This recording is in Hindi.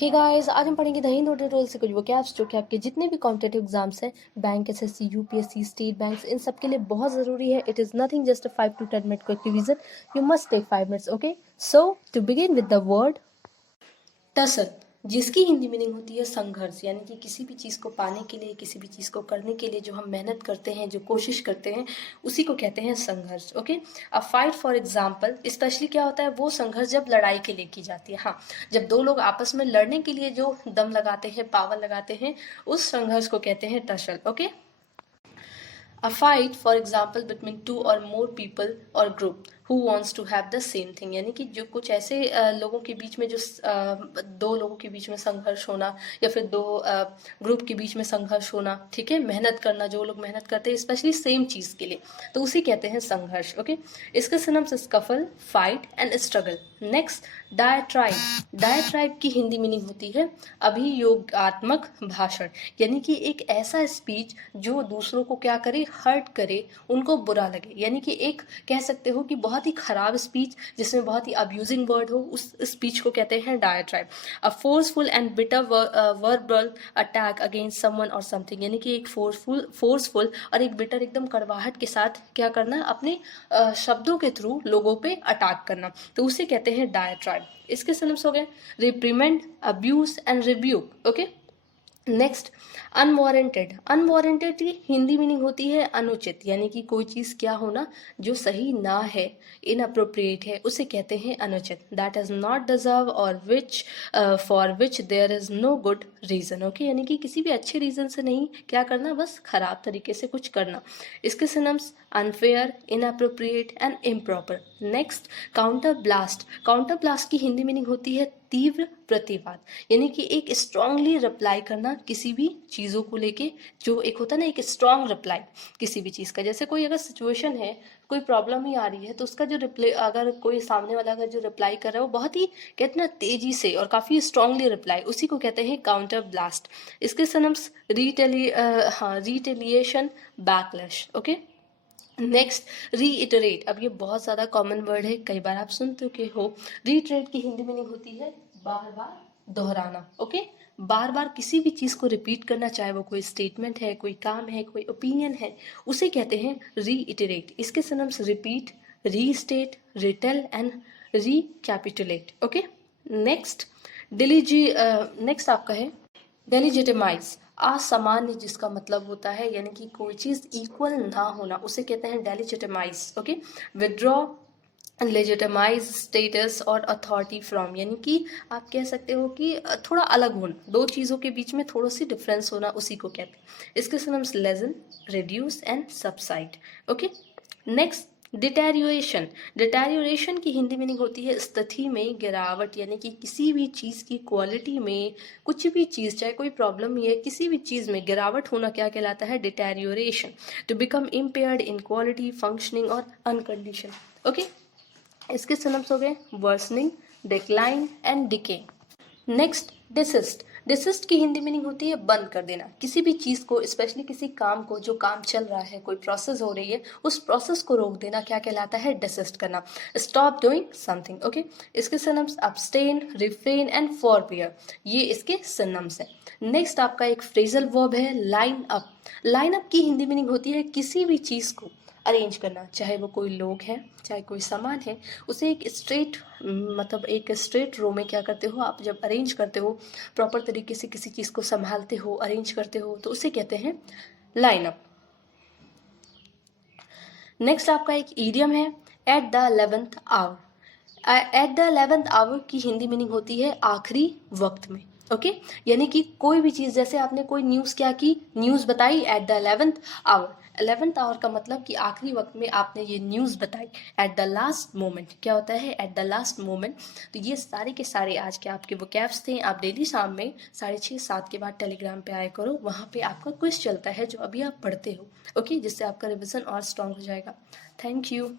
हे गाइस, आज हम पढ़ेंगे द हिंदू रोल से कुछ वोकैब्स जो कि आपके जितने भी कॉम्पिटिटिव एग्जाम्स हैं, bank, SSC, UPSC, state banks, इन सब के लिए बहुत ज़रूरी है. It is nothing just a 5 to 10 minute quick revision. You must take 5 minutes, okay? So, to begin with the word tussle, जिसकी हिंदी मीनिंग होती है संघर्ष, यानी कि किसी भी चीज़ को पाने के लिए, किसी भी चीज़ को करने के लिए जो हम मेहनत करते हैं, जो कोशिश करते हैं, उसी को कहते हैं संघर्ष. Okay, a fight for example, specially क्या होता है वो संघर्ष जब लड़ाई के लिए की जाती है. हाँ, जब दो लोग आपस में लड़ने के लिए जो दम लगाते हैं, पावर लगाते हैं, उस संघर्ष को कहते हैं tussle. Okay, a fight for example between two or more people or group who wants to have the same thing, यानी कि जो कुछ ऐसे लोगों के बीच में जो दो लोगों के बीच में संघर्ष होना या फिर दो ग्रुप के बीच में संघर्ष होना, ठीक है, मेहनत करना, जो लोग मेहनत करते हैं स्पेशली सेम चीज़ के लिए, तो उसी कहते हैं संघर्ष. ओके, इसके synonyms scuffle, fight and struggle. Next, diatribe. Diatribe की हिंदी मीनिंग होती है अभियोगात्मक भाषण, यानी कि एक ऐसा स्पीच जो दूसरों को क्या करे, हर्ट करे, उनको बुरा लगे, यानी कि एक कह सकते हो कि बहुत ही खराब स्पीच जिसमें बहुत ही अब्यूजिंग वर्ड हो, उस स्पीच को कहते हैं diatribe. A forceful and bitter verbal attack against someone or something, यानी कि एक फोर्सफुल और एक बिटर, एकदम कड़वाहट के साथ क्या करना, अपने शब्दों के थ्रू लोगों पे अटैक करना, तो उसे कहते हैं डायट्राइब. इसके सिनोनिम्स हो गए reprimand, abuse and rebuke. Okay, next, unwarranted. Unwarranted की हिंदी मीनिंग होती है अनुचित, यानी कि कोई चीज़ क्या होना जो सही ना है, इनअप्रोप्रिएट है, उसे कहते हैं अनुचित. दैट इज नॉट डिजर्व और which for which there is no good reason. Okay, यानी कि किसी भी अच्छे रीज़न से नहीं क्या करना, बस खराब तरीके से कुछ करना. इसके synonyms unfair, inappropriate and improper. Next, counter blast. Counter blast की हिंदी मीनिंग होती है तीव्र प्रतिवाद, यानी कि एक स्ट्रांगली रिप्लाई करना किसी भी चीज़ों को लेके, जो एक होता है ना एक स्ट्रांग रिप्लाई किसी भी चीज़ का. जैसे कोई अगर सिचुएशन है, कोई प्रॉब्लम ही आ रही है, तो उसका जो रिप्लाई, अगर कोई सामने वाला अगर जो रिप्लाई कर रहा है वो बहुत ही कहते ना तेजी से और काफ़ी स्ट्रांगली रिप्लाई, उसी को कहते हैं काउंटर ब्लास्ट. इसके synonyms retaliation, backlash. Okay, next, reiterate. अब ये बहुत ज़्यादा कॉमन वर्ड है, कई बार आप सुन चुके हो. रीइटरेट की हिंदी मीनिंग होती है बार बार दोहराना. ओके, बार बार किसी भी चीज़ को रिपीट करना, चाहे वो कोई स्टेटमेंट है, कोई काम है, कोई ओपिनियन है, उसे कहते हैं रीइटरेट. इसके synonyms repeat, restate, retell and recapitulate. Okay, next, next आपका है डेलिजिटिमाइज. असामान्य जिसका मतलब होता है, यानी कि कोई चीज़ इक्वल ना होना, उसे कहते हैं डेलिजिटिमाइज. ओके, विदड्रॉ, लेजिटिमाइज स्टेटस और अथॉरिटी फ्रॉम, यानी कि आप कह सकते हो कि थोड़ा अलग होना, दो चीज़ों के बीच में थोड़ा सी डिफरेंस होना, उसी को कहते हैं. इसके synonyms lesson, reduce and subside. Okay, next, deterioration. Deterioration की हिंदी मीनिंग होती है स्थिति में गिरावट, यानी कि किसी भी चीज़ की क्वालिटी में, कुछ भी चीज़, चाहे कोई प्रॉब्लम ही है, किसी भी चीज़ में गिरावट होना क्या कहलाता है, deterioration. To become impaired in quality, functioning और अनकंडीशन. ओके, इसके सिनोनिम्स हो गए worsening, decline and decay. Next, desist. Desist की हिंदी मीनिंग होती है बंद कर देना, किसी भी चीज़ को, स्पेशली किसी काम को, जो काम चल रहा है, कोई प्रोसेस हो रही है, उस प्रोसेस को रोक देना क्या कहलाता है, डिसिस्ट करना. Stop doing something. ओके, इसके सिनोनिम्स अब्सटेन, रिफ्रेन एंड फॉरबियर, ये इसके सिनोनिम्स हैं. नेक्स्ट आपका एक फ्रेजल वर्ब है लाइन अप. लाइन अप की हिंदी मीनिंग होती है किसी भी चीज़ को अरेंज करना, चाहे वो कोई लोग हैं, चाहे कोई सामान है, उसे एक स्ट्रेट, मतलब एक स्ट्रेट रो में क्या करते हो आप, जब अरेंज करते हो, प्रॉपर तरीके से किसी चीज़ को संभालते हो, अरेंज करते हो, तो उसे कहते हैं लाइनअप. नेक्स्ट आपका एक ईडियम है at the 11th hour. At the 11th hour की हिंदी मीनिंग होती है आखिरी वक्त में. ओके, यानी कि कोई भी चीज़, जैसे आपने कोई न्यूज़ क्या की, न्यूज़ बताई eight the 11th our. 11th our का मतलब कि आखिरी वक्त में आपने ये न्यूज़ बताई. एट द लास्ट मोमेंट क्या होता है, एट द लास्ट मोमेंट. तो ये सारे के सारे आज के आपके वोकैब्स थे. आप डेली शाम में 6:30-7 के बाद टेलीग्राम पे आया करो, वहाँ पे आपका क्विज चलता है जो अभी आप पढ़ते हो. ओके, जिससे आपका रिविजन और स्ट्रॉन्ग हो जाएगा. Thank you.